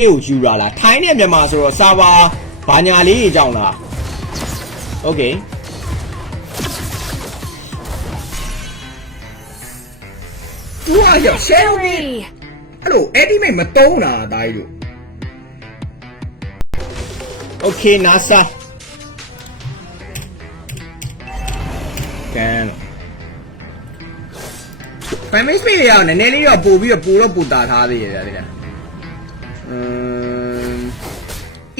ကိုယူလာလားထိုင်းနဲ့မြန်မာဆိုတော့စာပါဘာညာလေးကြီးကြောင်းလားโอเคသူကရရှယ်ရီအဲ့လိုအဲ့ဒီမိတ်မတုံးတာဒါကြီးတို့โอเคနာဆာကန်ဖန်မစ်ပေးရအောင်နည်းနည်းလေးတော့ပို့ပြီးတော့ပို့တာထားသေးရတယ်တကယ်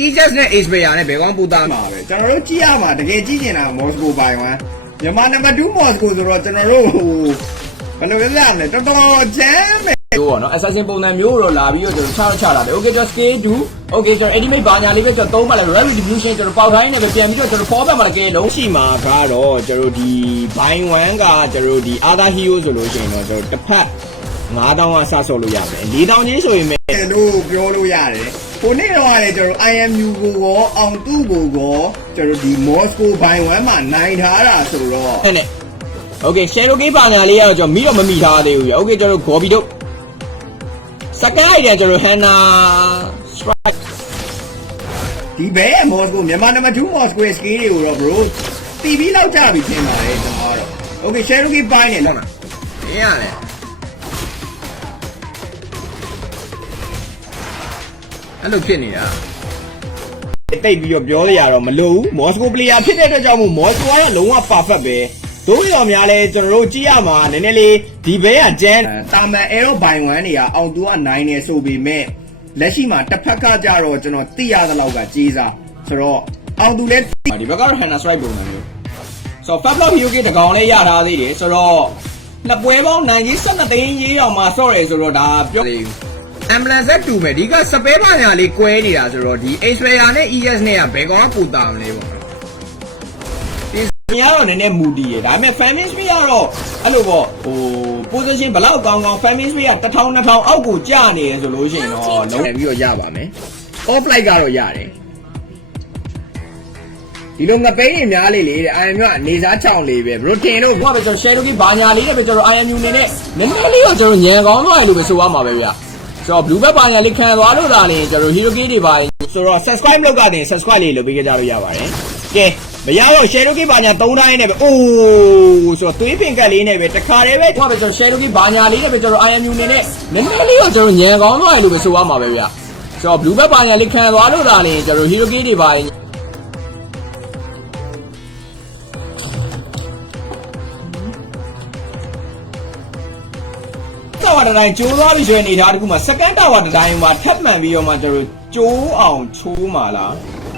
Aegis နဲ့ Xperia နဲ့ဘယ်ကောင်ပို့တာမှာပဲကျွန်တော်တို့ကြည့်ရမှာတကယ်ကြည့်နေတာမော်စကိုပိုင်ဝမ်မြန်မာနံပါတ်2မော်စကိုဆိုတော့ကျွန်တော်တို့ဘယ်လိုလဲလဲတော်တော်ဂျမ်းပဲတို့ပေါ့နော် assassin ပုံစံမျိုးတော့လာပြီးတော့ကျွန်တော်ချလာတယ် okay ကျွန်တော် scale 2 okay ကျွန်တော် edit ဘာညာလေးပဲကျွန်တော်သုံးပါလဲ red distribution ကျွန်တော်ပေါက်တိုင်းနဲ့ပဲပြန်ပြီးတော့ကျွန်တော် format မှာလည်းလုံးရှိမှာကတော့ကျွန်တော်ဒီ buy one ကကျွန်တော်ဒီ other hero ဆိုလို့ရှိရင်တော့ကျွန်တော်တစ်ဖက်9000ကစဆော့လို့ရတယ်4000ချင်းဆိုရင်ပဲလို့ပြောလို့ရတယ်ဟိုနေ့တော့လည်းကျွန်တော် IMU ကိုရောအောင်သူ့ကိုရောကျွန်တော်ဒီ Moscow by 1မှာနိုင်ထားတာဆိုတော့အဲ့နဲ့ okay shadow game ဘာညာလေးကတော့ကျွန်တော်မိတော့မမိထားသေးဘူးရ okay ကျွန်တော် Gobi တို့စကအိုင်တယ်ကျွန်တော် Hana strike ဒီဘဲ Moscow မြန်မာနံပါတ်2 Moscow ရဲ့ skill တွေကိုတော့ bro တီးပြီးလောက်ကြပြီထင်ပါတယ်ကျွန်တော်တော့ okay shadow game ပိုင်းနေလောက်မှာရရတယ်အဲ့လိုဖြစ်နေတာတိတ်ပြီးတော့ပြောရတော့မလို့ဘူးမော်စကို player ဖြစ်တဲ့အတွက်ကြောင့်မို့မော်စကိုကတော့လုံးဝ perfect ပဲတို့ရောများလဲကျွန်တော်တို့ကြည့်ရမှာနည်းနည်းလေးဒီဘဲကဂျန်တာမန် Aero by 1တွေကအောင်သူက9နေဆိုပေမဲ့လက်ရှိမှာတစ်ဖက်ကကြတော့ကျွန်တော်သိရသလောက်ကကြီးစားဆိုတော့အောင်သူလဲဒီဘက်ကတော့ Hana strike ပုံစံမျိုးဆိုတော့ Fab Block Hero တကောင်လေးရထားသေးတယ်ဆိုတော့နှစ်ပွဲပေါင်းနိုင်ကြီး12သိန်းရေးအောင်မှာဆော့တယ်ဆိုတော့ဒါပြောAmbulance တူမယ်ဒီကစပဲပါညာလေးကွဲနေတာဆိုတော့ဒီ Xperia နဲ့ ES နဲ့ကဘယ်ကောင်ကပူတာမလဲပေါ့ဒီကတော့နည်းနည်းမူတည်ရဒါပေမဲ့ Famine Speed ကတော့အဲ့လိုပေါ့ဟို position ဘလောက်ကောင်းကောင်း Famine Speed က1000 2000အောက်ကိုကျနေရဆိုလို့ရှိရင်တော့လုံးပြီးတော့ရပါမယ် Off flight ကတော့ရတယ်ဒီလိုငပိန်းတွေများလေးလေတဲ့ IMU ကနေစားချောင်းလေးပဲ bro တင်တို့ဘာပဲကျွန်တော် share လုပ်ပြီးဘာညာလေးနဲ့ပဲကျွန်တော် IMU နေနဲ့နည်းနည်းလေးတော့ကျွန်တော်ညံကောင်းသွားတယ်လို့ပဲဆိုရမှာပဲဗျာဆိုတော့ blue bag ဘာညာလေးခံသွားလို့သာနေကျွန်တော် hero key တွေပါဆိုတော့ subscribe လုပ်ကနေ subscribe လေးလုပ်ပေးကြလို့ရပါတယ်ကဲမရတော့ share လုပ်ပြီးဘာညာ3တိုင်းနဲ့ပဲအိုးဆိုတော့သွေးပင်ကတ်လေးနဲ့ပဲတခါတည်းပဲဘာပဲကျွန်တော် share လုပ်ပြီးဘာညာလေးနဲ့ပဲကျွန်တော် IMU နေနဲ့နည်းနည်းလေးတော့ကျွန်တော်ညံကောင်းသွားတယ်လို့ပဲဆိုရမှာပဲဗျာဆိုတော့ blue bag ဘာညာလေးခံသွားလို့သာနေကျွန်တော် hero key တွေပါတာဝါတိုင်းကျိုးသွားပြီဆိုရင်အနေထားတခုမှာ second tower တိုင်းမှာထပ်မှန်ပြီးတော့မှကျွန်တော်ကျိုးအောင်ချိုးမှာလား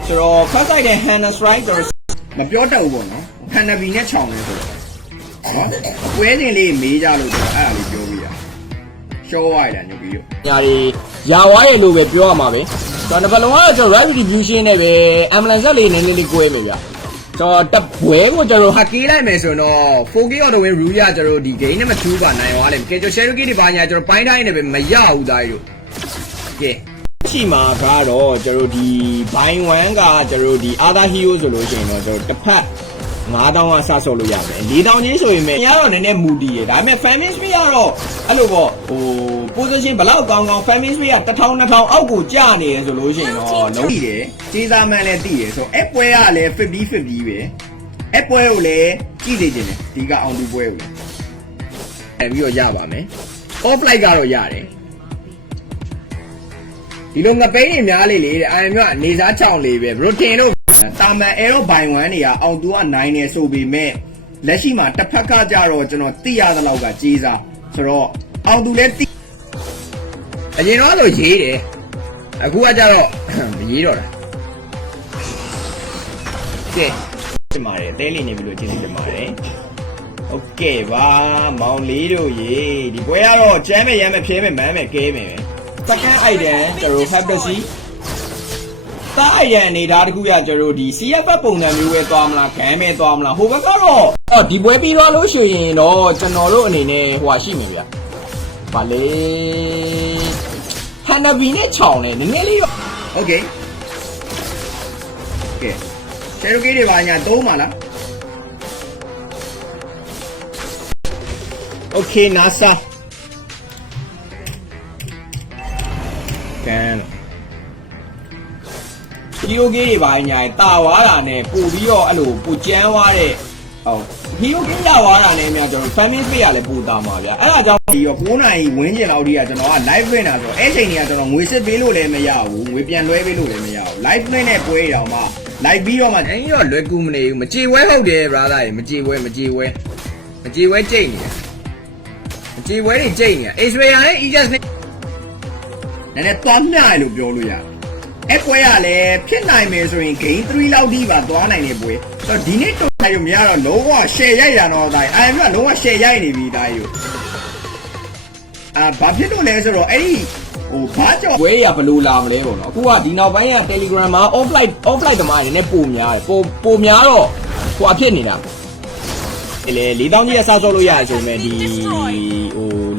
ဆိုတော့ first side နဲ့ Hana strike တော့မပြောတတ်ဘူးပေါ့နော်ခန္ဓာဘီနဲ့ချောင်းနေဆိုတော့နော်ကွဲစဉ်လေးမေးကြလို့ဆိုတော့အဲ့ဒါလေးပြောပြီးရရှော့ဝိုက်တာညပြီးတော့ညာတွေယာဝါရဲ့လို့ပဲပြောရမှာပဲဆိုတော့တစ်ပတ်လုံးကတော့ကျွန်တော် right distribution နဲ့ပဲ ambulance လေးနည်းနည်းလေးကွဲမယ်ဗျတော့တပွဲကိုကျွန်တော်ဟာကေးလိုက်မယ်ဆိုတော့ 4K of the win rule ရကျွန်တော်ဒီ game နဲ့မထူးပါနိုင်သွားလိမ့်မယ်။ကျွန်တော် share key တွေပါညာကျွန်တော်ပိုင်းတိုင်းနေပဲမရဘူးသားတို့။ကဲရှိမှာကတော့ကျွန်တော်ဒီ buy one ကကျွန်တော်ဒီ other hero ဆိုလို့ရှိရင်တော့ကျွန်တော်တစ်ဖက်9000ကစဆော့လို့ရတယ်4000ချင်းဆိုရင်ပဲညာတော့နည်းနည်းမူတည်ရဒါပေမဲ့ famine speed ကတော့အဲ့လိုပေါ့ဟို position ဘလောက်ကောင်းကောင်း famine speed က1000 2000အောက်ကိုကျနေရဆိုလို့ရှိရင်တော့လုံးတည်တယ်ကြေးစားမှန်းလည်းတည်တယ်ဆိုတော့အပွဲကလည်း50-50ပဲအပွဲကိုလည်းကြည့်နေတယ်ဒီကအောင်သူပွဲကိုလည်းအဲ့ပြီးတော့ရပါမယ် off flight ကတော့ရတယ်ဒီလိုငပိန်းတွေများလေးလေတဲ့ IMU ကနေစားချောင်းလေးပဲ bro တင်တို့တာမန် Aero by 1တွေကအောင်သူက9နေဆိုပေမဲ့လက်ရှိမှာတစ်ဖက်ကကြတော့ကျွန်တော်သိရသလောက်ကကြီးစားဆိုတော့အောင်သူလည်းအရင်တော့ဆိုရေးတယ်အခုကကြတော့မရေးတော့တာကဲတင်ပါတယ်တဲလေးနေပြီလို့ကျေးဇူးတင်ပါတယ်โอเคပါမောင်လေးတို့ရေဒီပွဲကတော့ကျမ်းမဲ့ရမ်းမဲ့ဖြဲမဲ့မန်းမဲ့ကဲမဲ့ပဲsecond item ကျွန်တော် fantasy တားရန်အနေထားတခုရကျွန်တော်ဒီ CFF ပုံစံမျိုးပဲသွားမလားဂမ်းပဲသွားမလားဟိုဘက်ကတော့ဒီပွဲပြီးသွားလို့ရှိရင်တော့ကျွန်တော်တို့အနေနဲ့ဟိုရှိမယ်ဗျဗာလေဟန်နာဘီနဲ့ချောင်းနေနည်းနည်းလေးရောโอเคကဲချယ်ရိုကီတွေပါညာသုံးပါလားโอเคနာဆာကန် ီယိုကေးတွေပါညာတာဝါတာနဲ့ပို့ပြီးတော့အဲ့လိုပို့ကျန်းသွားတဲ့ဟုတ်ဟီယိုကေးတာဝါတာနဲ့အများကျွန်တော် family space ကလည်းပို့တာမှာဗျာအဲ့ဒါကြောင့် ဒီတော့9နာရီဝင်းကျင်လောက်ထိကကျွန်တော်က live ဝင်တာဆိုအဲ့ချိန်ကြီးကကျွန်တော်ငွေစစ်ပေးလို့လည်းမရဘူးငွေပြန်လွှဲပေးလို့လည်းမရဘူး live ဝင်တဲ့ပွဲတောင်မှ live ပြီးတော့မှအဲ့ဒီတော့လွယ်ကူမနေဘူးမကြည်ဝဲဟုတ်တယ် brother တွေမကြည်ဝဲကြိတ်နေတယ်မကြည်ဝဲတွေကြိတ်နေတာ Israel နဲ့ Egypt နဲ့နည်းနည်းသွားမျှရလို့ပြောလို့ရတယ်အဲ့ပွဲကလည်းဖြစ်နိုင်မယ်ဆိုရင် game 3လောက်ထိပါသွားနိုင်တဲ့ပွဲဆိုတော့ဒီနေ့တော့ရမရတော့လုံးဝ share ရိုက်တာတော့ဒါအိုင်ကလုံးဝ share ရိုက်နေပြီဒါယူဘာဖြစ်လို့လဲဆိုတော့အဲ့ဒီဘာကြောင့်ဝဲရဘလို့လာမလဲပေါ့နော်အခုကဒီနောက်ပိုင်းက Telegram မှာ offline တမားတွေနဲ့ပုံများတယ်ပုံများတော့ဟိုအဖြစ်နေတာလေ4000ကြီးရစောက်လို့ရတယ်ဆိုပေမဲ့ဒီ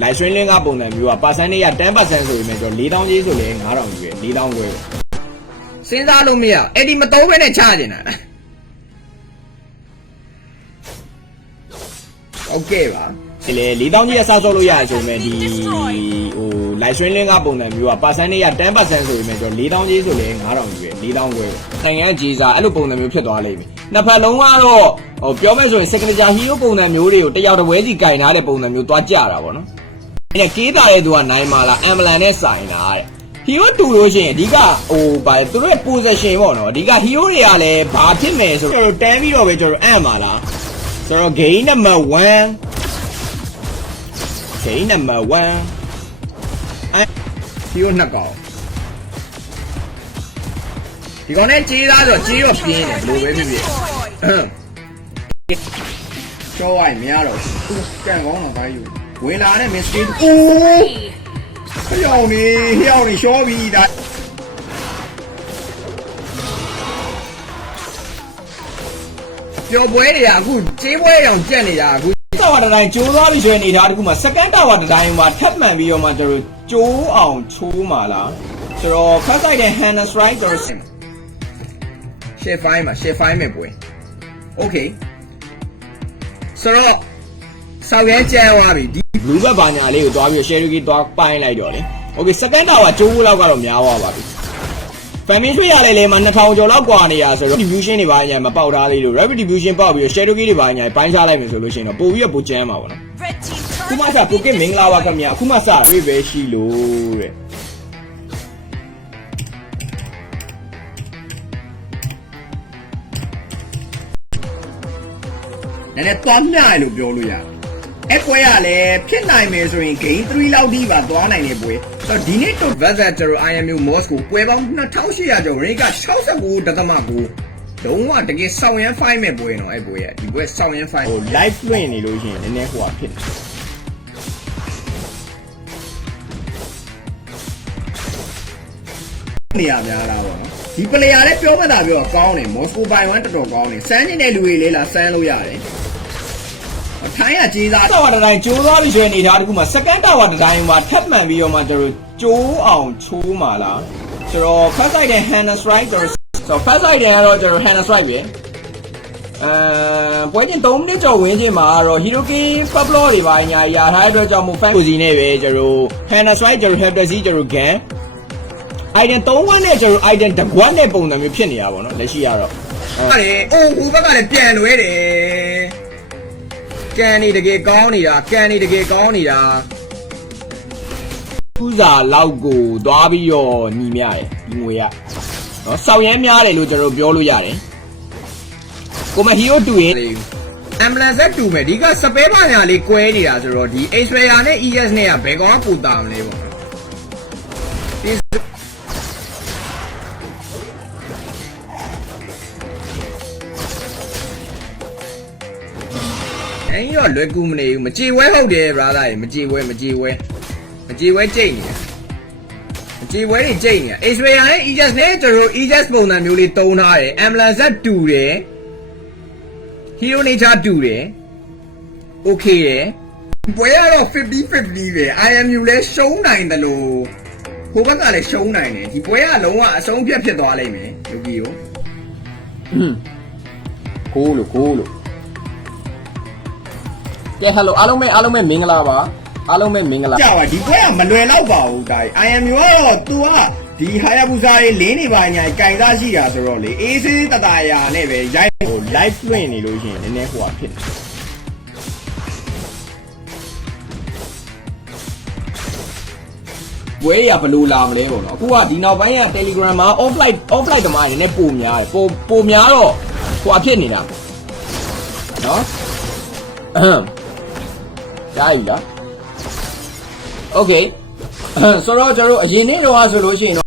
live stream link ကပုံစံမျိုးက percentage က 10% ဆိုပေမဲ့ကျွန်တော်4000ကြီးဆိုလေ9000ကြီးပဲ4000ကျွဲစဉ်းစားလို့မရအဲ့ဒီမသုံးဘဲနဲ့ချကျင်တာโอเคပါလေ4000ကြီးရစောက်လို့ရတယ်ဆိုပေမဲ့ဒီlive stream link ကပုံစံမျိုးက percentage က 10% ဆိုပေမဲ့ကျွန်တော်4000ကြီးဆိုလေ9000ကြီးပဲ4000ကျွဲနိုင်ငံကြီးစားအဲ့လိုပုံစံမျိုးဖြစ်သွားလိမ့်မယ်နှစ်ဖက်လုံးကတော့ပြောမယ်ဆိုရင် signature hero ပုံစံမျိုးတွေကိုတယောက်တစ်ပွဲစီကင်ထားတဲ့ပုံစံမျိုးသွားကြတာပေါ့နော်အဲ့ကေးတာတဲ့သူကနိုင်ပါလား ambulance နဲ့ဆိုင်တာတဲ့ hero တူလို့ရှိရင်အဓိကဗာသူတို့ရဲ့ position ပေါ့နော်အဓိက hero တွေကလည်းဘာဖြစ်မယ်ဆိုတော့တန်းပြီးတော့ပဲကျွန်တော်အံ့ပါလားဆိုတော့ game number 1 game number 1 hero နှစ်ကောင်ဒီကောင်နဲ့ကြီးသားဆိုကြီးတော့ပြင်းတယ်ဘယ်လိုပဲဖြစ်ဖြစ်ကျော်ဝိုင်မရတော့ဘူးကန်ကောင်းတော့ဘာယူဝင်လာတဲ့ mistake အိုးဟျောင်းနေရှောပြီးဒါကျော်ပွဲတွေကအခုကြီးပွဲအောင်ကြက်နေတာအခုတာဝါတိုင်းကျိုးသွားပြီဆိုရင်နေတာတခုမှ second tower တိုင်းမှာထပ်မှန်ပြီးတော့မှကျွန်တော်ကျိုးအောင်ချိုးမှာလားဆိုတော့ first side တဲ့ hand strike ဆိုတော့ share file မှာ share file မဲ့ပွဲ okay ဆိုတော့စောက်ရဲကျန်းသွားပြီဒီ blue ဘက်ဘာညာလေးကိုသွားပြီး share ကြီးသွားပိုင်းလိုက်တော့လေ okay second tower ကျိုးလောက်ကတော့များသွားပါပြီ family tree ရလေမှာ2000ကျော်လောက်กว่าနေရဆိုတော့ distribution တွေဘာညာမပေါက်ထားသေးလို့ rapid distribution ပေါက်ပြီး share ကြီးတွေဘာညာပိုင်းစားလိုက်မယ်ဆိုလို့ရှိရင်တော့ပို့ပြီးတော့ပိုကျန်းမှာပေါ့နော်ခုမှစပိုကက်မင်္ဂလာပါခင်ဗျာအခုမှစတွေ့ပဲရှိလို့တဲ့နည်းနည်းသွားမျှရလို့ပြောလို့ရတယ်အဲ့ပွဲကလည်းဖြစ်နိုင်မယ်ဆိုရင် game 3လောက်ထိပါသွားနိုင်တဲ့ပွဲဆိုတော့ဒီနေ့တော့ Veteran IMU Moscow ပွဲပေါင်း2800ကျော် rank က69.9လုံးဝတကယ်ဆောင်ရမ်း fight မဲ့ပွဲနော်အဲ့ပွဲကဒီပွဲဆောင်ရမ်း fight live လွှင့်နေလို့ရှိရင်နည်းနည်းဟိုဟာဖြစ်နေရများလားပေါ့နော်ဒီ player လည်းပြောမှသာပြောကောင်းတယ် Moscow by 1တော်တော်ကောင်းတယ်စမ်းနေတဲ့လူတွေလေးလာစမ်းလို့ရတယ်ထိုင်းကကြီးစား tower တိုင်းကျိုးသွားပြီဆိုရင်နေတာတခုမှ second tower တိုင်းမှာထပ်မှန်ပြီးတော့မှကျွန်တော်ကျိုးအောင်ချိုးမှာလားဆိုတော့ first side တဲ့ hand strike ဆိုတော့ first side တဲ့ကတော့ကျွန်တော် hand strike ပဲပွဲချင်း3မိနစ်ကျော်ဝင်းချင်းမှာတော့ Hiroki Pablo တွေပါညာရာထားတဲ့အတွက်ကြောင့်မို့ fan ကိုစီနဲ့ပဲကျွန်တော် hand strike ကျွန်တော် help စီကျွန်တော် gun item 3 one နဲ့ကျွန်တော် item 1 one နဲ့ပုံစံမျိုးဖြစ်နေတာပေါ့နော်လက်ရှိကတော့ဟုတ်တယ်အိုးဟိုဘက်ကလည်းပြန်လွဲတယ်ကန်နေတကယ်ကောင်းနေတာဥစားလောက်ကိုသွားပြီးတော့ညီမြတယ်ဒီငွေကနော်စောက်ရမ်းများတယ်လို့ကျွန်တော်ပြောလို့ရတယ်ကိုမဟီယိုတူရင် ambulance တူမယ်ဒီကစပဲပါညာလေးကွဲနေတာဆိုတော့ဒီ Israel နဲ့ ES နဲ့ကဘယ်ကောင်ကပူတာမလဲပေါ့အဲ့ဒီတော့လွယ်ကူမနေဘူးမကြည်ဝဲဟုတ်တယ် brother တွေမကြည်ဝဲကြိတ်နေတာ Israel နဲ့ Egypt နဲ့ကျွန်တော် Egypt ပုံစံမျိုးလေးတုံးထားတယ် ambulance တူတယ် hero nature တူတယ် okay တယ်ပွဲကတော့50-50ပဲ IMU လည်းရှုံးနိုင်တယ်လို့ဟိုဘက်ကလည်းရှုံးနိုင်တယ်ဒီပွဲကလုံးဝအဆုံးဖြတ်ဖြစ်သွားလိမ့်မယ်လူကြီးကိုကိုလို့ကဲ hello အားလုံးပဲမင်္ဂလာပါအားလုံးပဲမင်္ဂလာကြာပါဒီပွဲကမလွယ်တော့ပါဘူးဒါ IMU ကတော့ तू က ဒီဟာယာဘူဇာတွေလင်းနေပါညာကြိုင်စားရှိတာဆိုတော့လေအေးစေးတတရာနဲ့ပဲရိုက်ဟို live လွှင့်နေလို့ရှိရင်နည်းနည်းဟိုဟာဖြစ်တယ်ဝဲရဘလို့လာမလဲပေါ့နော်အခုကဒီနောက်ပိုင်းက Telegram မှာ offline တမိုင်းနည်းနည်းပိုများတယ်ပိုများတော့ဟိုအဖြစ်နေတာနော်ကြားပြီလား Okay ဆိုတော့ကျွန်တော်တို့အရင်နေ့တော့ဆိုလို့ရှိရင်